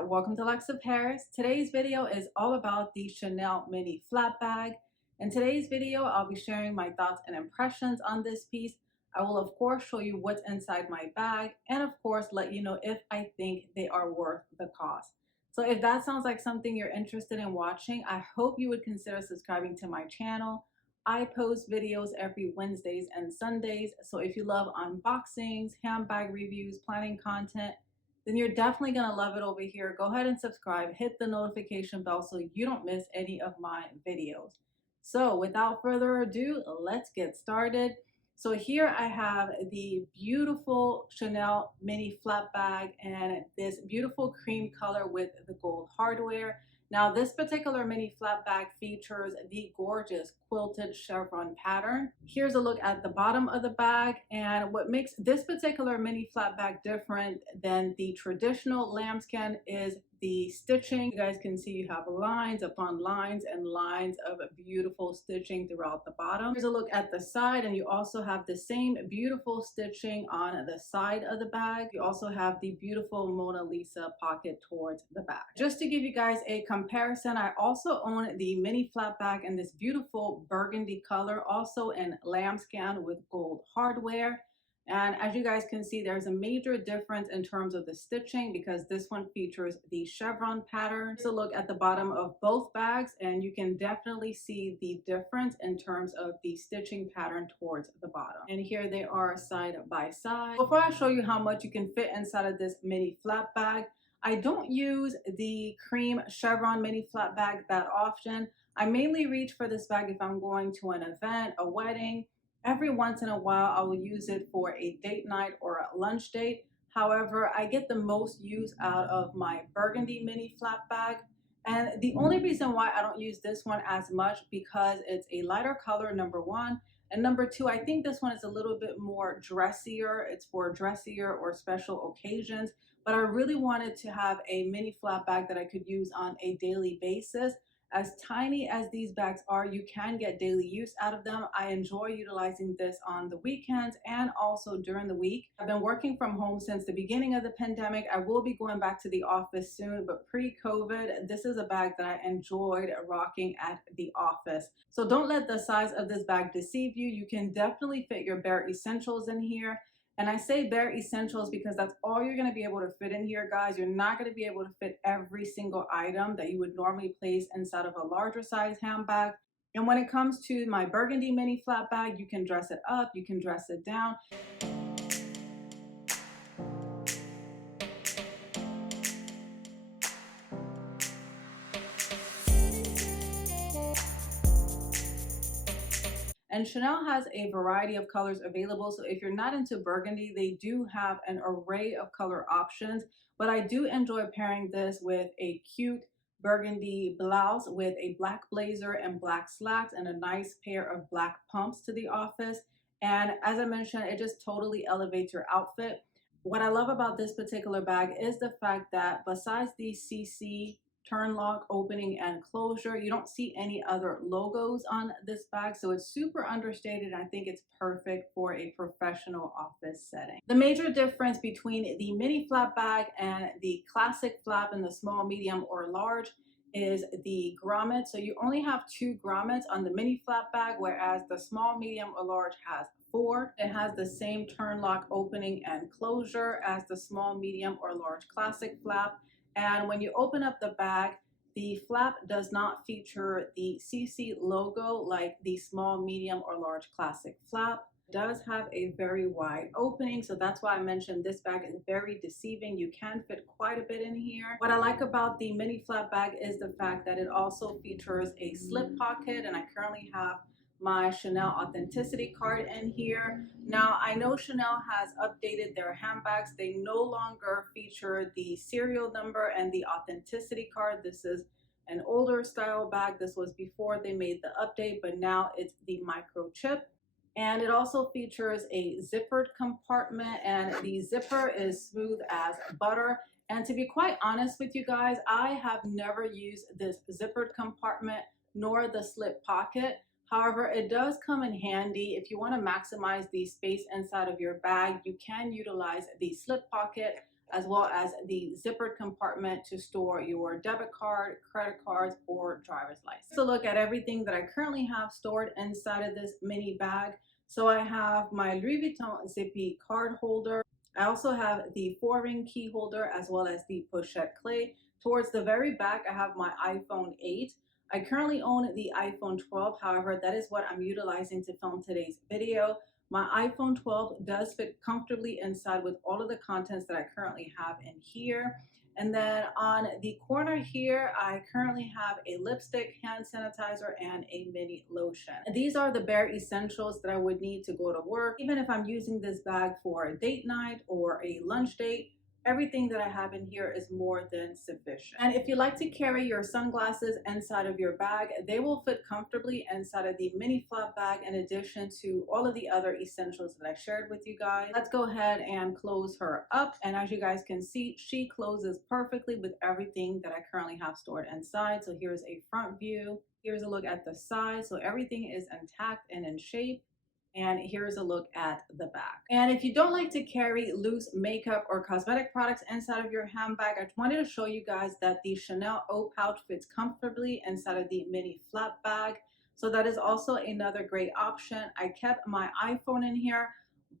welcome to Lux Lover. Today's video is all about the Chanel mini flat bag. In today's video, I'll be sharing my thoughts and impressions on this piece. I will of course show you what's inside my bag and of course let you know if I think they are worth the cost. So if that sounds like something you're interested in watching, I hope you would consider subscribing to my channel. I post videos every Wednesdays and Sundays, so if you love unboxings, handbag reviews, planning content, then you're definitely going to love it over here. Go ahead and subscribe, hit the notification bell so you don't miss any of my videos. So without further ado, let's get started. So here I have the beautiful Chanel mini flat bag and this beautiful cream color with the gold hardware. Now this particular mini flat bag features the gorgeous quilted chevron pattern. Here's a look at the bottom of the bag, and what makes this particular mini flat bag different than the traditional lambskin is the stitching. You guys can see you have lines upon lines and lines of beautiful stitching throughout the bottom. Here's a look at the side, and you also have the same beautiful stitching on the side of the bag. You also have the beautiful Mona Lisa pocket towards the back. Just to give you guys a comparison, I also own the mini flat bag in this beautiful burgundy color, also in lambskin with gold hardware. And as you guys can see, there's a major difference in terms of the stitching because this one features the chevron pattern. So look at the bottom of both bags and you can definitely see the difference in terms of the stitching pattern towards the bottom. And here they are side by side. Before I show you how much you can fit inside of this mini flat bag, I don't use the cream chevron mini flat bag that often. I mainly reach for this bag if I'm going to an event, a wedding. Every once in a while, I will use it for a date night or a lunch date. However, I get the most use out of my burgundy mini flat bag. And the only reason why I don't use this one as much because it's a lighter color, number one. And number two, I think this one is a little bit more dressier. It's for dressier or special occasions. But I really wanted to have a mini flat bag that I could use on a daily basis. As tiny as these bags are, you can get daily use out of them. I enjoy utilizing this on the weekends and also during the week. I've been working from home since the beginning of the pandemic. I will be going back to the office soon, but pre-COVID, this is a bag that I enjoyed rocking at the office. So don't let the size of this bag deceive you. You can definitely fit your bare essentials in here. And I say bare essentials because that's all you're going to be able to fit in here, guys. You're not going to be able to fit every single item that you would normally place inside of a larger size handbag. And when it comes to my burgundy mini flat bag, you can dress it up, you can dress it down. And Chanel has a variety of colors available. So if you're not into burgundy, they do have an array of color options. But I do enjoy pairing this with a cute burgundy blouse with a black blazer and black slacks and a nice pair of black pumps to the office. And as I mentioned, it just totally elevates your outfit. What I love about this particular bag is the fact that besides the CC turn lock, opening, and closure, you don't see any other logos on this bag, so it's super understated. I think it's perfect for a professional office setting. The major difference between the mini flat bag and the classic flap in the small, medium, or large is the grommet. So you only have 2 grommets on the mini flat bag, whereas the small, medium, or large has 4. It has the same turn lock, opening, and closure as the small, medium, or large classic flap. And when you open up the bag, the flap does not feature the CC logo like the small, medium, or large classic flap. It does have a very wide opening, so that's why I mentioned this bag is very deceiving. You can fit quite a bit in here. What I like about the mini flat bag is the fact that it also features a slip pocket, and I currently have my Chanel authenticity card in here. Now, I know Chanel has updated their handbags. They no longer feature the serial number and the authenticity card. This is an older style bag. This was before they made the update, but now it's the microchip. And it also features a zippered compartment, and the zipper is smooth as butter. And to be quite honest with you guys, I have never used this zippered compartment nor the slip pocket. However, it does come in handy if you want to maximize the space inside of your bag. You can utilize the slip pocket. as well as the zippered compartment to store your debit card, credit cards, or driver's license. Let's look at everything that I currently have stored inside of this mini bag. So I have my Louis Vuitton zippy card holder. I also have the 4-ring key holder as well as the pochette clé. Towards the very back, I have my iPhone 8. I currently own the iPhone 12, however, that is what I'm utilizing to film today's video. My iPhone 12 does fit comfortably inside with all of the contents that I currently have in here. And then on the corner here, I currently have a lipstick, hand sanitizer, and a mini lotion. And these are the bare essentials that I would need to go to work. Even if I'm using this bag for a date night or a lunch date, everything that I have in here is more than sufficient. And if you like to carry your sunglasses inside of your bag, they will fit comfortably inside of the mini flap bag in addition to all of the other essentials that I shared with you guys. Let's go ahead and close her up. And as you guys can see, she closes perfectly with everything that I currently have stored inside. So here's a front view. Here's a look at the side. So everything is intact and in shape. And here's a look at the back. And if you don't like to carry loose makeup or cosmetic products inside of your handbag, I wanted to show you guys that the Chanel O pouch fits comfortably inside of the mini flap bag. So that is also another great option. I kept my iPhone in here,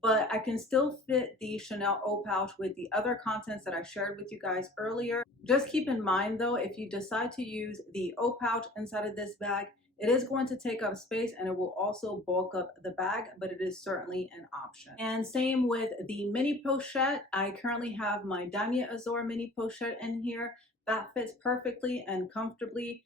but I can still fit the Chanel O pouch with the other contents that I shared with you guys earlier. Just keep in mind though, if you decide to use the O pouch inside of this bag, it is going to take up space and it will also bulk up the bag, but it is certainly an option. And same with the mini pochette. I currently have my Damier Azur mini pochette in here. That fits perfectly and comfortably.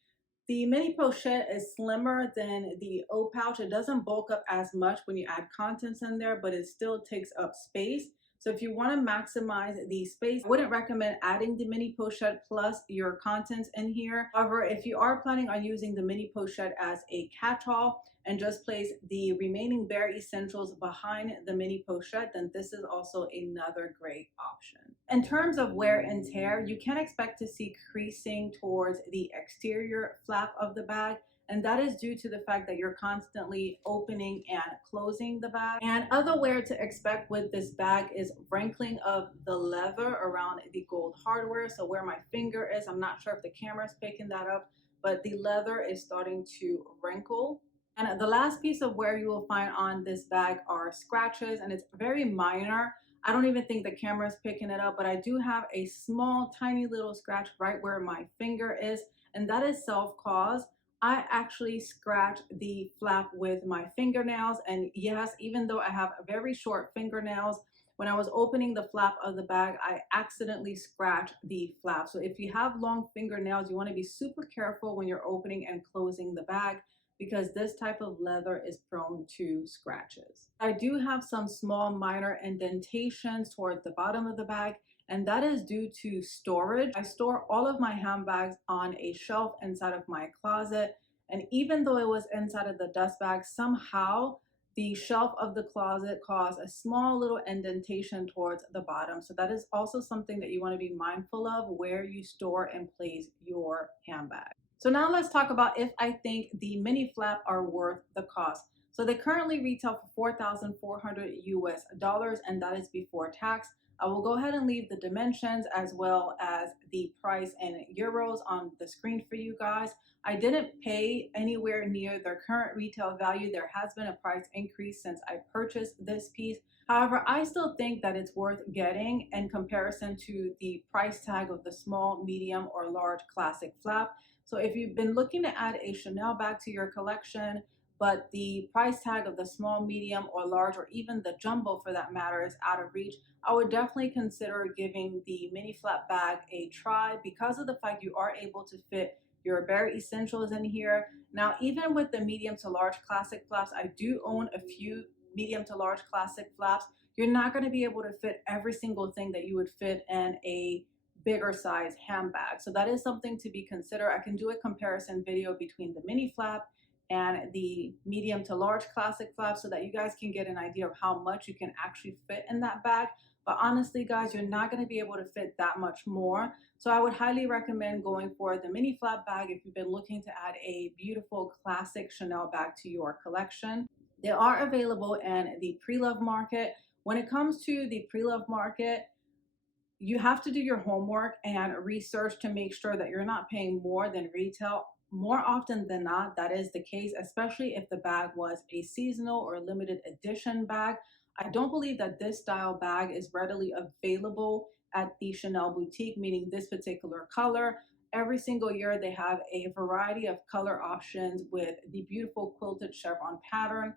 The mini pochette is slimmer than the O pouch. It doesn't bulk up as much when you add contents in there, but it still takes up space. So if you want to maximize the space, I wouldn't recommend adding the mini pochette plus your contents in here. However, if you are planning on using the mini pochette as a catch-all and just place the remaining bare essentials behind the mini pochette, then this is also another great option. In terms of wear and tear, you can expect to see creasing towards the exterior flap of the bag. And that is due to the fact that you're constantly opening and closing the bag. And other wear to expect with this bag is wrinkling of the leather around the gold hardware. So where my finger is, I'm not sure if the camera is picking that up, but the leather is starting to wrinkle. And the last piece of wear you will find on this bag are scratches, and it's very minor. I don't even think the camera is picking it up, but I do have a small, tiny little scratch right where my finger is, and that is self-caused. I actually scratch the flap with my fingernails, and yes, even though I have very short fingernails, when I was opening the flap of the bag, I accidentally scratched the flap. So if you have long fingernails, you want to be super careful when you're opening and closing the bag, because this type of leather is prone to scratches. I do have some small minor indentations toward the bottom of the bag, and that is due to storage. I store all of my handbags on a shelf inside of my closet, and even though it was inside of the dust bag, somehow the shelf of the closet caused a small little indentation towards the bottom. So that is also something that you want to be mindful of where you store and place your handbag. So now let's talk about if I think the mini flap are worth the cost. So they currently retail for $4,400 US, and that is before tax. I will go ahead and leave the dimensions as well as the price in euros on the screen for you guys. I didn't pay anywhere near their current retail value. There has been a price increase since I purchased this piece. However, I still think that it's worth getting in comparison to the price tag of the small, medium, or large classic flap. So if you've been looking to add a Chanel bag to your collection, but the price tag of the small, medium, or large, or even the jumbo for that matter, is out of reach, I would definitely consider giving the mini flap bag a try because of the fact you are able to fit your bare essentials in here. Now, even with the medium to large classic flaps, I do own a few medium to large classic flaps. You're not going to be able to fit every single thing that you would fit in a bigger size handbag. So that is something to be considered. I can do a comparison video between the mini flap and the medium to large classic flap so that you guys can get an idea of how much you can actually fit in that bag. But honestly, guys, you're not going to be able to fit that much more. So I would highly recommend going for the mini flap bag if you've been looking to add a beautiful classic Chanel bag to your collection. They are available in the pre-love market. When it comes to the pre-love market, You have to do your homework and research to make sure that you're not paying more than retail. More often than not, that is the case, especially if the bag was a seasonal or limited edition bag. I don't believe that this style bag is readily available at the Chanel boutique, meaning this particular color. Every single year, they have a variety of color options with the beautiful quilted chevron pattern.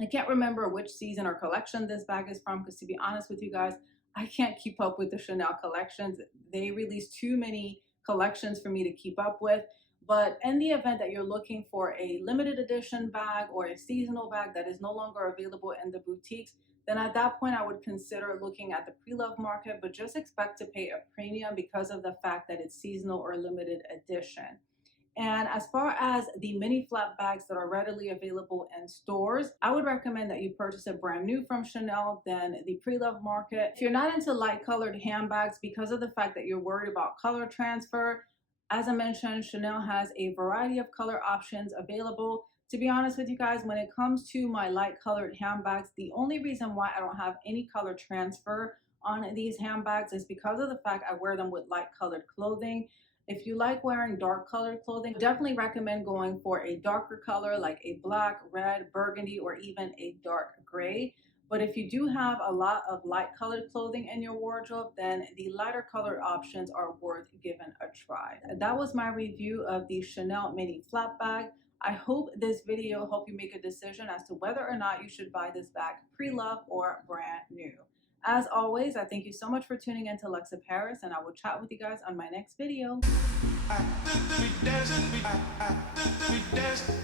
I can't remember which season or collection this bag is from because, to be honest with you guys, I can't keep up with the Chanel collections. They release too many collections for me to keep up with. But in the event that you're looking for a limited edition bag or a seasonal bag that is no longer available in the boutiques, then at that point I would consider looking at the pre-love market, but just expect to pay a premium because of the fact that it's seasonal or limited edition. And as far as the mini flap bags that are readily available in stores, I would recommend that you purchase it brand new from Chanel than the pre-love market. If you're not into light colored handbags because of the fact that you're worried about color transfer, as I mentioned, Chanel has a variety of color options available. To be honest with you guys, when it comes to my light colored handbags, the only reason why I don't have any color transfer on these handbags is because of the fact I wear them with light colored clothing. If you like wearing dark colored clothing, definitely recommend going for a darker color like a black, red, burgundy, or even a dark gray. But if you do have a lot of light colored clothing in your wardrobe, then the lighter colored options are worth giving a try. That was my review of the Chanel mini flap bag. I hope this video helped you make a decision as to whether or not you should buy this bag pre-love or brand new. As always, I thank you so much for tuning in to Lux Paris, and I will chat with you guys on my next video. We dancing, we dancing.